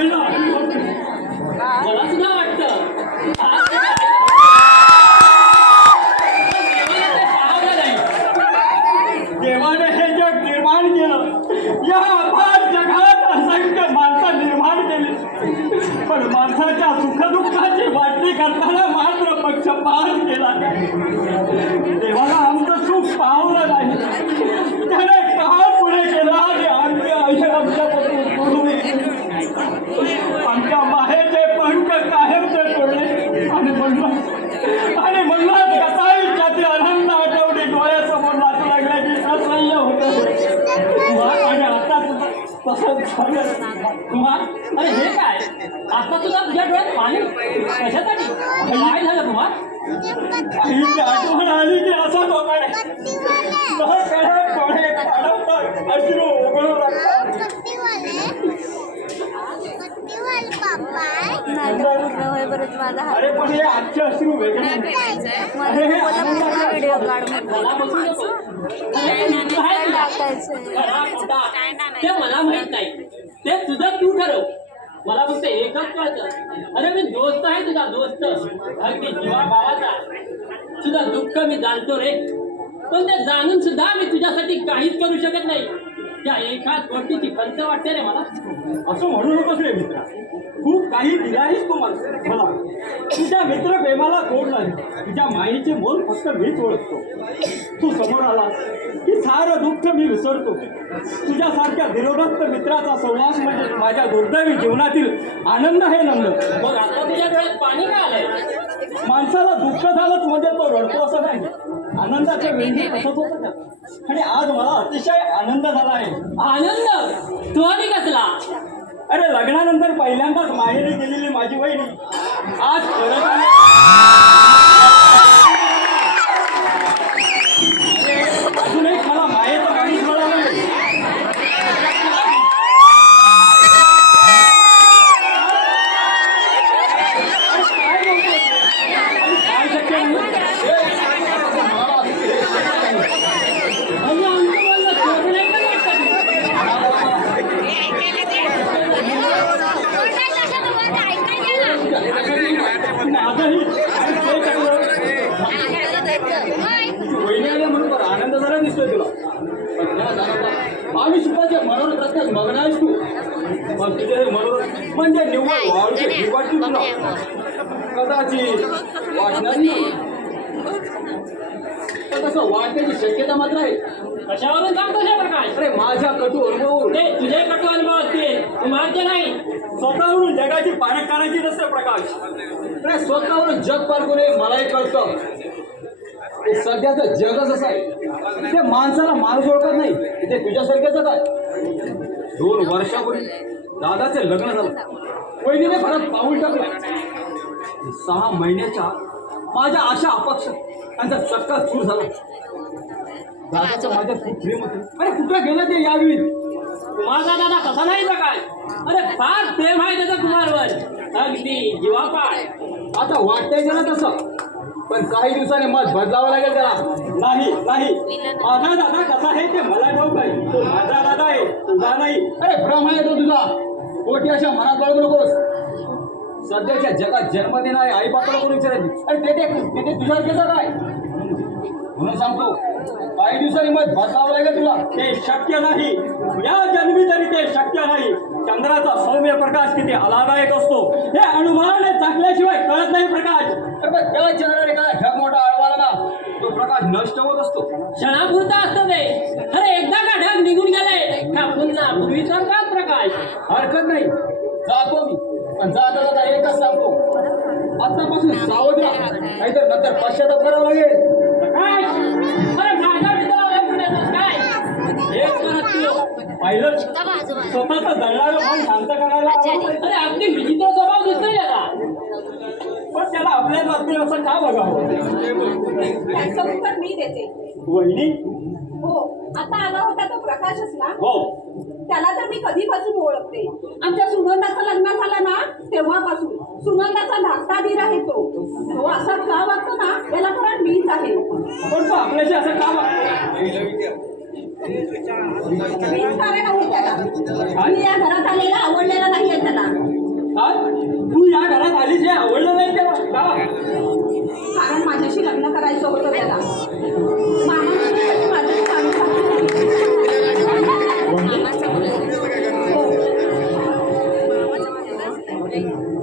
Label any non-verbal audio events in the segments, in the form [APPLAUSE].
मला सुद्धा वाटतं जग या निर्माण केली. पण माणसाच्या सुखदुःखाची वाटणी करताना मात्र पक्षपात केला. देवाला आमचं सुख पाहवलं नाही त्याने काळ पुढे केला आणि आमचे आयुष्य आमच्यापासून सोडून आमच्या माहेचे पंख कायमचे तोडले आणि म्हणलं आणि म्हणलं कसाईच्या ते आनंद आठवणी डोळ्यासमोर नाचू लागल्याची असह्य होतं आणि आता सुद्धा तसंच झालं कुमार अरे हे काय आता सुद्धा तुझ्या डोळ्यात पाणी कशासाठी काय झालं कुमार आठवण आली की असं लोकांनी अश्रू उघडू लागतात पूर्ण होईपर्यंत माझा हात मला मला पूर्ण व्हिडिओ काढ काय? टाकायचं? ते मला माहीत नाही. ते तुझं तू ठरव. मला फक्त एकच कळतं. अरे मी दोस्त आहे तुझा दोस्त. अगदी जीवा भावाचा तुझं दुःख मी जाणतो रे. पण ते जाणून सुद्धा मी तुझ्यासाठी काहीच करू शकत नाही. त्या एकाच गोष्टीची खंत वाटते रे मला. असं म्हणू नकोस रे मित्रा. खूप काही दिलाहीस तू मला तुझ्या मित्र प्रेमाला गोड नाही. तुझ्या माईचे मोल फक्त मीच ओळखतो. तू समोर आलास की सारं दुःख मी विसरतो. तुझ्यासारख्या धीरोदत्त मित्राचा सहवास म्हणजे माझ्या दुर्दैवी जीवनातील आनंद हे नंद मग आता तुझ्या डोळ्यात पाणी का आलंय? माणसाला दुःख झालंच म्हणजे तो रडतो असं नाही. आनंदाच्या वेळी असत होतं आणि आज मला अतिशय आनंद झाला आहे. आनंद? तो आणि कसला? अरे लग्नानंतर पहिल्यांदाच माहेरी गेलेली माझी बहिणी आज परत आली अरे, अजूनही मला माहेरचं काहीच मिळालं नाही काय बोलतोय? काय शक्य नाही? म्हणजे आमचं बोलणं खरं नाही का वाटतं? माझंही आणि ते सगळं वहिनी आल्या म्हणून बरं आनंद झाला दिसतोय तुला आम्ही सुद्धा मनोरथ प्रत्येक मग्न आहेस तू मग तुझे हे मनोरथ म्हणजे निव्वळ वाढते निवडची तुला कदाचित वाटणार नाही. तर तसं वाटण्याची शक्यता मात्र आहे. कशावरून सांगतो हे प्रकाश अरे माझ्या कटू अनुभव ते तुझे कटू अनुभव असतील. कुमारचे नाही. स्वतःहून जगाची पारख करायची नसते प्रकाश. अरे स्वतःवरून जग पार कोणी मलाही कळतं. ते सध्याचं जगच असं आहे. ते माणसाला माणूस ओळखत नाही. ते तुझ्यासारख्याच काय दोन वर्षापूर्वी दादाचे लग्न झालं. वहिनीने परत पाऊल टाकलं. सहा महिन्याच्या माझ्या आशा अपक्ष त्यांचा चक्का चूर झाला. दादाचं माझ्या खूप प्रेम होतं. अरे कुठं गेलं ते यावेळी? माझा दादा कसा नाही काय? अरे फार प्रेम आहे त्याचा कुमारवर. अगदी जीवापाय आता वाटतंय त्याला तसं. पण काही दिवसाने मत बदलावं लागेल त्याला. नाही नाही. माझा दादा कसा आहे ते मला ठाऊक आहे. माझा दादा आहे तुझा नाही. अरे भ्रम आहे तो तुझा. कोटी अशा मनात बाळगू नकोस. सध्याच्या जगात जन्म देणारे आई बापाला कोणी विचारायची अरे ते ते ते- ते तुझ्या कसं काय? म्हणून सांगतो काही दिवसांनी मत बदलावं लागेल तुला. ते शक्य नाही. या जन्मी तरी ते शक्य नाही. चंद्राचा सौम्य प्रकाश किती आलादायक असतो. हे अनुमानाने चाकल्याशिवाय कळत नाही प्रकाश. तर चंद्राने काय ढग मोठा अळवाला ना तो प्रकाश नष्ट होत असतो. क्षणापुरता नाही. जातो मी पण जाता जाता एकच सांगतो आतापासून सावध राहा नाहीतर नंतर पश्चाताप करावं लागेल. पाहिलं? स्वतःचा जळणारं मन शांत करायला अरे अगदी विचित्र स्वभाव दिसतोय याला. पण त्याला आपल्याच बातमी असं का बघावं? मी देते. वडली हो आता आला होता तो प्रकाशच ना? हो. त्याला तर मी कधीपासून ओळखते. आमच्या सुनंदाचं लग्न झालं ना तेव्हापासून. सुनंदाचा धाकटा धीर आहे तो. तो असा का वागतो ना त्याला कारण मीच आहे. पण तो आपल्याशी असं का वागतो? मी या घरात आलेला आवडलेला नाही त्याला. तू या घरात आलीस आवडलं नाही त्याला? कारण माझ्याशी लग्न करायचं होतं त्याला.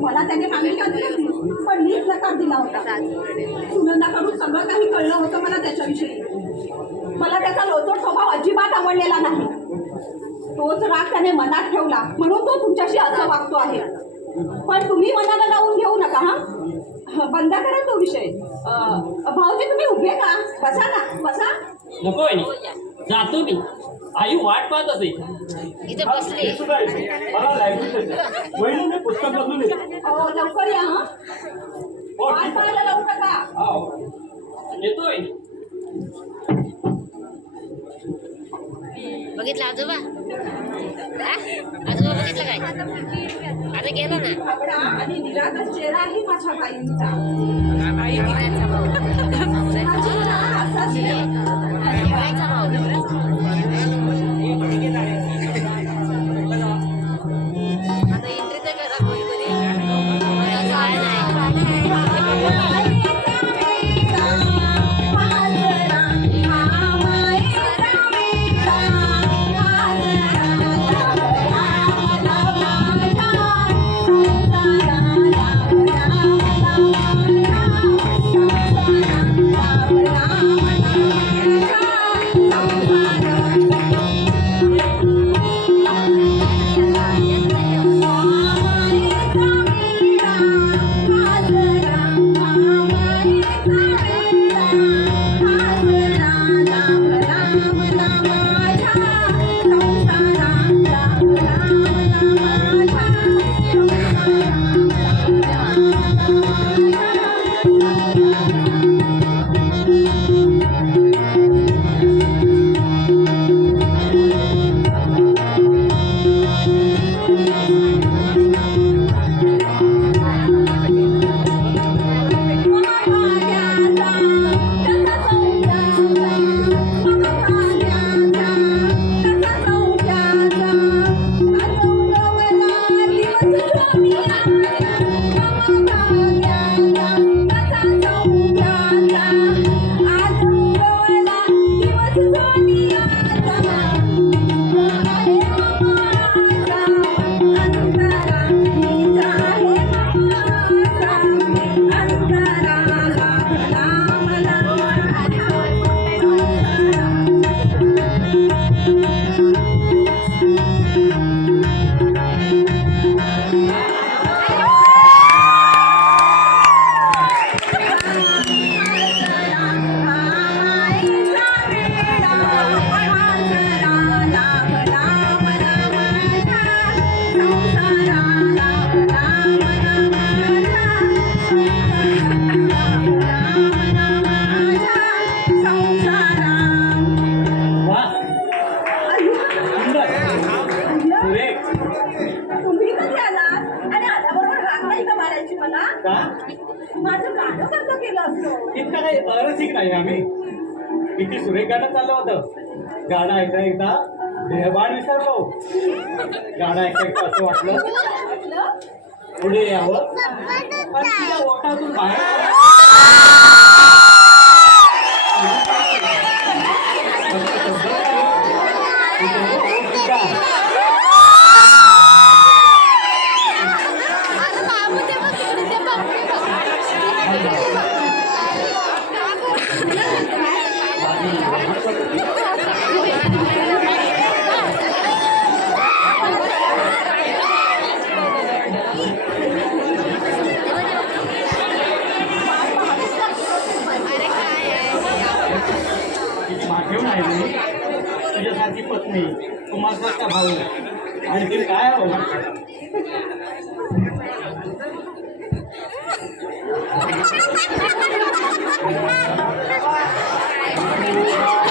मला त्याने मागितलं पण मीच नकार दिला होता. सुनंदाकडून सगळं काही कळलं होतं मला त्याच्याविषयी. मला त्याचा लोचट स्वभाव अजिबात आवडलेला नाही. तोच राग त्याने मनात ठेवला. म्हणून तो तुमच्याशी असं वागतो आहे. पण तुम्ही मनाला लावून घेऊ नका हा? बंद करा तो विषय. अं, भाऊजी तुम्ही उभे का? बसा ना बसा. नको वहिनी जातो मी. आई वाट पाहत असेल इथे बसली. हे सुद्धा आहे. मला लायब्ररी वहिनी पुस्तक बदलून येतो अं, लवकर या हा. हो वाट आहे. पाहायला लावू नका हो. बघितलं आजोबा? आजोबा बघितलं काय? आता गेलो ना? गाणं ऐकता ऐकता देहबाण विसरलो गाणं ऐकायचं असं वाटलं. पुढे यावं. पण तिला ओटातून बाहेर कुमारसारखा भाऊ. आणखी काय हवं? [LAUGHS]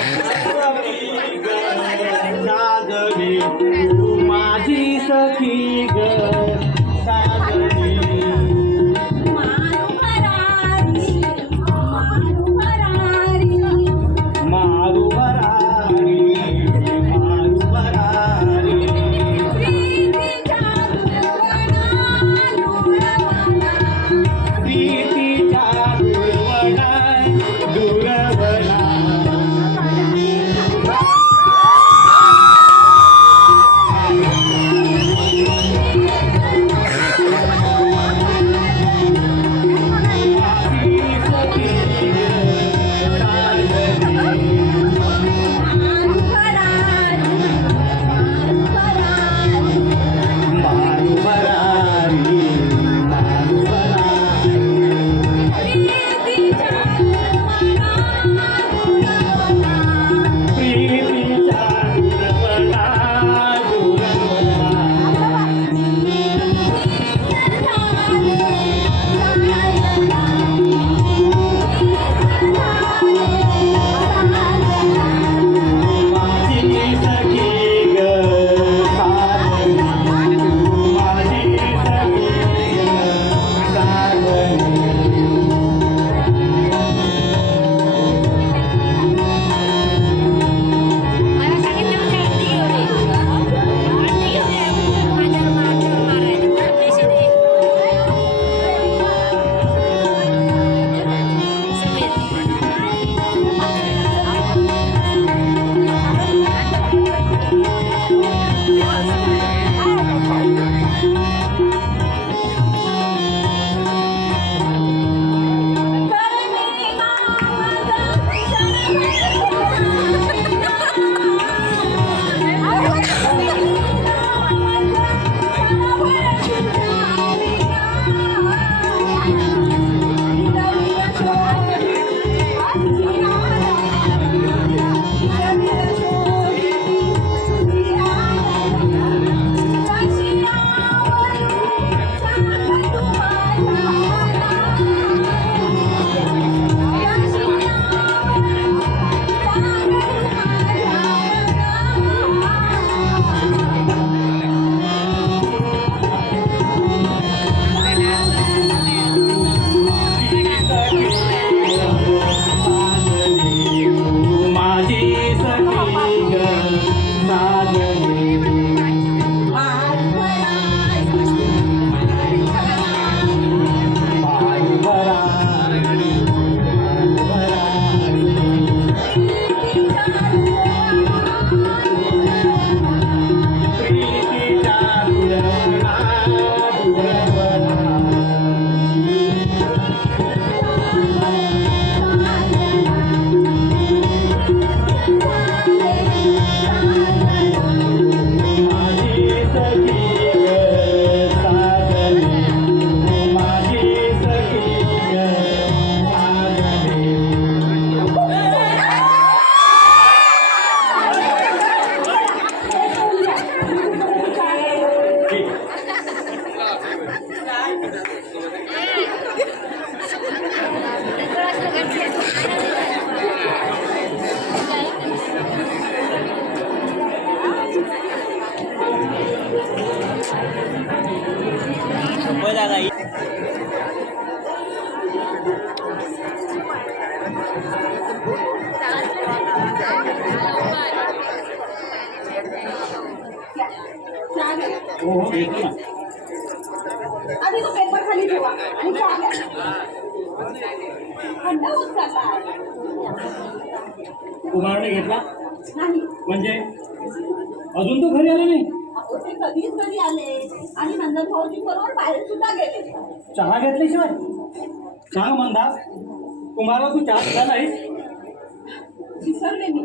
आधी तो पेपर खाली ठेवा. आणि चहा घ्या. थंड होत जाता उभारणे घेतला? नाही. म्हणजे? अजून तो घरी आला नाही? ते कधीच कधी आले. आणि नंदन भाऊजी बरोबर बाहेर सुद्धा गेले. चहा घेतल्याशिवाय? सांग मंदा कुमारला तू चहा दिला नाहीस विसरले मी.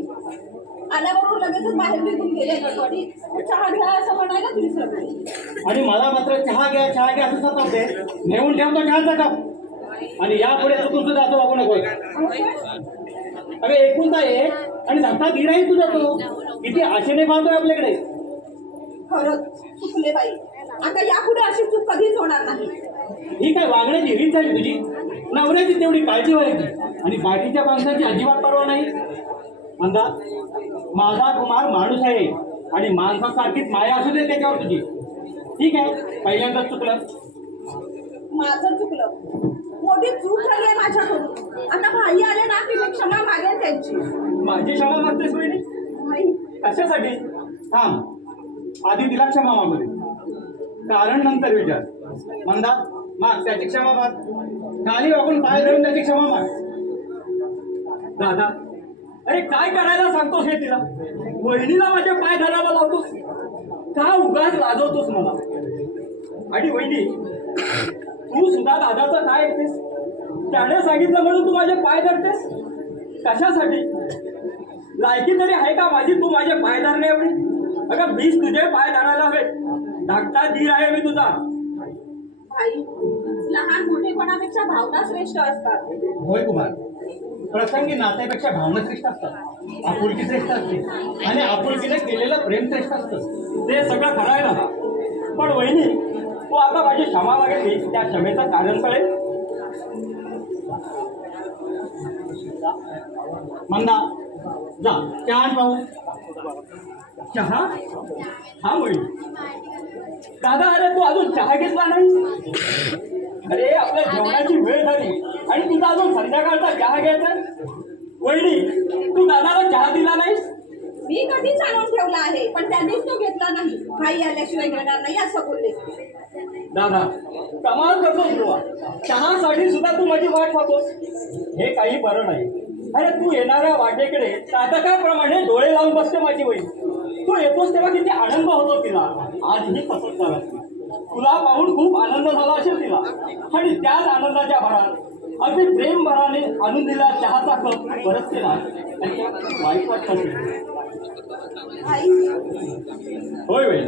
आल्याबरोबर लगेचच बाहेर निघून गेले गडबडी चहा घ्या असं म्हणायलाच विसरले आणि मला मात्र चहा घ्या चहा घ्या असं सतावते नेऊन ठेवतो चहाचा कप. आणि यापुढे चुकून सुद्धा असं वागू नको अरे एकुलता एक आणि धक्का गिराही तुझा तो. किती आशेने पाहतोय आपल्याकडे. खरंच चुकले बाई. आता यापुढे अशी चूक कधीच होणार नाही. ही काय वागण्याची रीत झाली तुझी? नवऱ्याची तेवढी काळजी व्हायची आणि बाकीच्या माणसाची अजिबात परवा नाही. म्हणता माझा कुमार माणूस आहे. आणि माणसासारखीच माया असू दे त्याच्यावर तुझी. ठीक आहे? पहिल्यांदाच चुकलं. माझं चुकलं. मोठी चूक झाली आहे माझ्याकडून. आता भाई आले ना की मी क्षमा मागेल त्यांची. माझी क्षमा मागतेस वहिनी? नाही. कशासाठी? थांब. आधी तिला क्षमा मागू दे कारण नंतर विचार. मंदा माग त्याची क्षमा माग. खाली वागून पाय धरून त्याची क्षमा माग. दादा अरे काय करायला सांगतोस हे तिला? वहिनीला माझ्या पाय धरायला लावतोस? का उगाच लाजवतोस मला? आणि वहिनी तू सुद्धा दादाचं काय ऐकतेस त्याने सांगितलं म्हणून तू माझे पाय धरतेस? कशासाठी? लायकी तरी आहे का माझी? तू माझे पाय धरणे एवढी? अगं मीच तुझे पाय धरायला हवे. धाकटा धीर आहे मी तुझा. लहान मोठेपणापेक्षा भावना श्रेष्ठ असतात. होय कुमार. प्रसंगी नात्यापेक्षा भावना श्रेष्ठ असतात. आपुलकी श्रेष्ठ असते. आणि आपुलकीने केलेलं प्रेम श्रेष्ठ असतं. ते सगळं खरं आहे ना पण वहिनी तू आता माझी क्षमा मागेल त्या क्षमेचं कारण कळेल मंदा जा. चहा पाहू चहा? हा दादा अरे तू अजून चहा घेतला नाही? अरे आपल्या जेवणाची वेळ झाली. आणि तुझा अजून संध्याकाळचा चहा घ्यायचा? वहिनी तू दादाला चहा दिला नाहीस? मी कधीच आणून ठेवला आहे पण त्यांनीच तो घेतला नाही. भाई आल्याशिवाय घेणार नाही असं बोलले. दादा कमाल करतोस तू. चहासाठी सुद्धा तू माझी वाट पाहतोस. हे काही बरं नाही. अरे तू येणाऱ्या वाटेकडे नाटकाप्रमाणे डोळे लावून बसते माझी बहीण तू येतोस तेव्हा किती आनंद होतो तिला. आजही पसंत झाला तुला पाहून खूप आनंद झाला असेल तिला. आणि त्याच आनंदाच्या भरात अगदी प्रेम भराने आणून दिला चहाचा कप परत केला. आणि वाईट वाटत होय होय.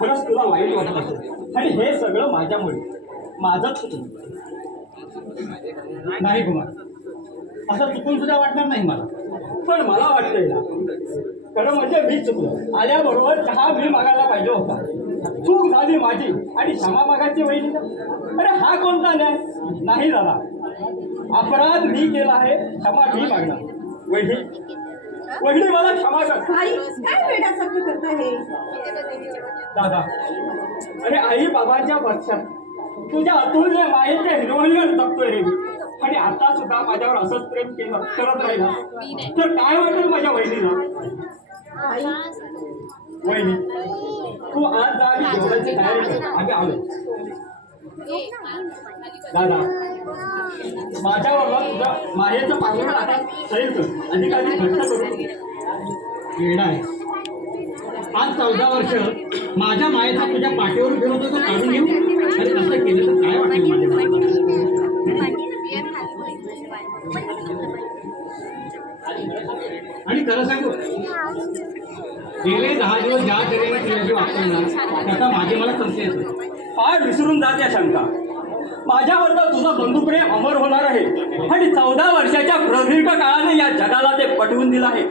खरंच तुला वाईट वाटत असेल आणि हे सगळं माझ्यामुळे. माझंच नाही कुमार. असं चुकून सुद्धा वाटणार नाही मला. पण मला वाटतंय खरं म्हणजे मी चुकलो. आल्याबरोबर चहा मी मागायला पाहिजे होता. चूक झाली माझी आणि क्षमा मागायची वहिनी अरे हा कोणता न्याय? नाही दादा अपराध मी केला आहे क्षमा मी मागणार. वहिनी वहिनी मला क्षमा कर. भाई काय वेड्यासारखं करता हे? दादा अरे आई बाबांच्या वर्षात. तुझ्या अतुल्य मायेच्या हिरवणीवर जगतोय रे मी. आणि आता सुद्धा माझ्यावर असंच प्रेम केलं करत राहिला. तर काय वाटेल माझ्या वहिनीला? आई. वहिनी. तू आज जा आणि जेवणाची तयारी कर. आम्ही आलो. दादा तुझ्या पांघरून आता सैल कर. अधिकारी घट्ट करून येणार आहे. आज चौदा वर्ष. माझ्या मायेचा तुझ्या पाठीवर फिरवतो तो काढून घेऊ. गेले दहा दिवस ज्या तऱ्हेने तुझ्याशी वापरला त्याचा माझे मला संशय येतो. फार विसरून जात या शंका. माझ्यावर तर तुझा बंधुप्रेम अमर होणार आहे. आणि चौदा वर्षाच्या प्रदीर्घ काळाने या जगाला ते पटवून दिलं आहे.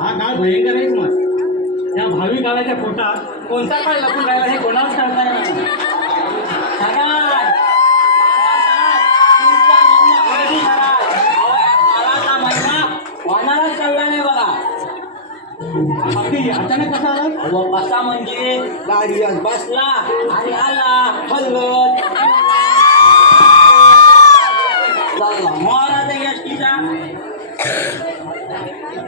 हा काळ भयंकर आहेच मग? या भावी काळाच्या पोटात कोणता काळ लपून राहिला हे कोणालाच कळता येणार अचानक कसा आला कसा म्हणजे? गाडीवर बसला आणि आला हलत चालला महाराज एसटीचा.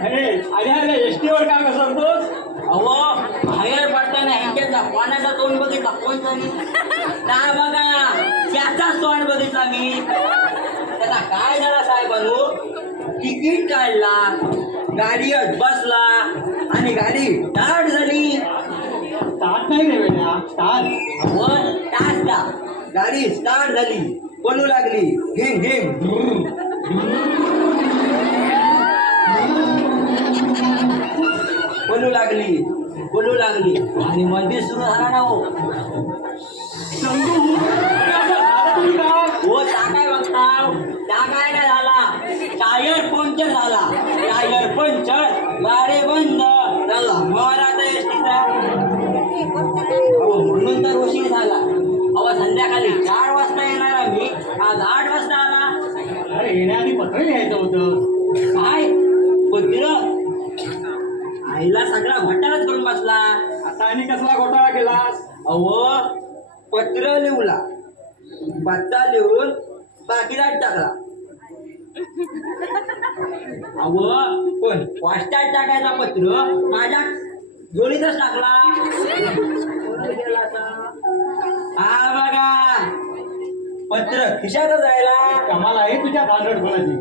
अरे अरे अरे एस टीवर का घसरतोस अहो बाहेर पडताना ह्यांच्या पाण्याचा तोंड बघितलं. का कोण तरी? ना बघा त्याचाच तोंड बघितला मी. त्याला काय झाला साहेबांनो तिकीट काढला गाडीत बसला. आणि गाडी स्टार्ट झाली. स्टार्ट नाही रे बेटा स्टार्ट गाडी स्टार्ट झाली. बोलू लागली. घेम घेम. बोलू लागली. बोलू लागली. आणि मध्ये सुरू झाला ना हो. काय? हो नाही झाला. टायर पंक्चर झाला. टायर पंक्चर गाडी बंद. झाला आता एसटीचा म्हणून तर उशीर झाला. अवा संध्याकाळी चार वाजता येणार आम्ही. आज आठ वाजता आला. अरे येण्याआधी पत्र लिहायचं होतं. काय? पत्र? आईला सगळा घोटाळाच करून बसला. आता आणि कसला घोटाळा केलास? अहो पत्र लिहूला. पत्ता लिहून बाकीला टाकला. अहो पण पोस्टात टाकायचा पत्र? माझ्या जोडीतच टाकला. हा बघा. पत्र खिशातच जायला कमाल आहे तुझ्या गांडडपणाची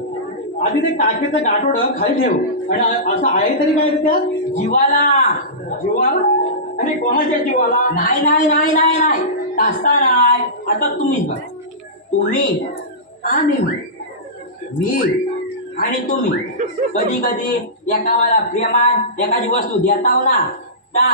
आधी ते काकेचं गाठोड खाली ठेव. आणि असं आहे तरी काय रे त्यात जीवाला. जीवाला? आणि कोणाच्या जीवाला? नाही नाही नाही नाही नाही. तासता नाही. आता तुम्हीच बघा. तुम्ही आणि मी मी आणि तुम्ही. कधी कधी एका वेळेला प्रेमान एखादी वस्तू देता हो ना ता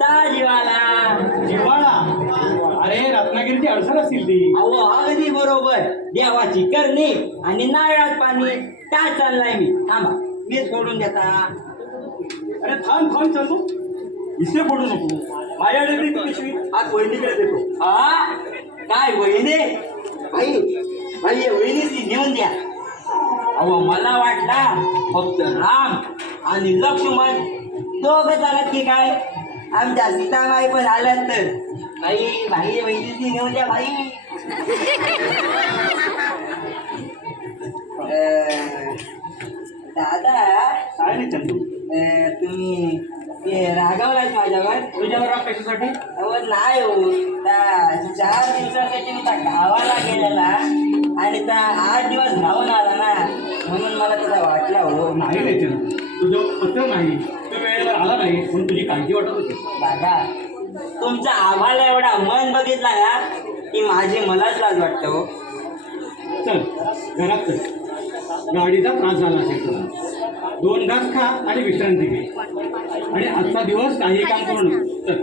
ता जीवाला. जिव्हाळा अरे रत्नागिरीची अडसर असतील ती. अहो अगदी बरोबर. देवाची करणी आणि नारळात पाणी त्या चाललाय मी. थांबा मीच सोडून देता. अरे थांब थांब चंदू इसे पडू नको. माझ्याकडे ती पिशवी आज वहिनीकडे देतो. हा काय वहिने? बाई बाई या वहिनीची नेऊन द्या. अहो मला वाटला फक्त राम आणि लक्ष्मण दोघं चालत की काय आमच्या सीताबाई पण आल्यात तर. बाई बाई वहिनीची नेऊन द्या [LAUGHS] अं, दादा काय चंदू. तुम्ही ते रागावलात माझ्यावर. तुझ्यावर राग कशासाठी? नाही हो. त्या चार दिवसासाठी मी त्या गावाला गेलेला. आणि त्या आठ दिवस राहून आला ना म्हणून मला तसा वाटला हो नाही चंदू तुझं पत्र नाही तू वेळेवर आला नाही म्हणून तुझी काळजी वाटत होती. दादा तुमचा आम्हाला एवढा मन बघितला ना की माझी मलाच लाज वाटतं हो. चल घरात चल. गाडीचा त्रास झाला असेल तुला. दोन घास खा आणि विश्रांती घे. आणि आजचा दिवस काही काम करू नको. चल.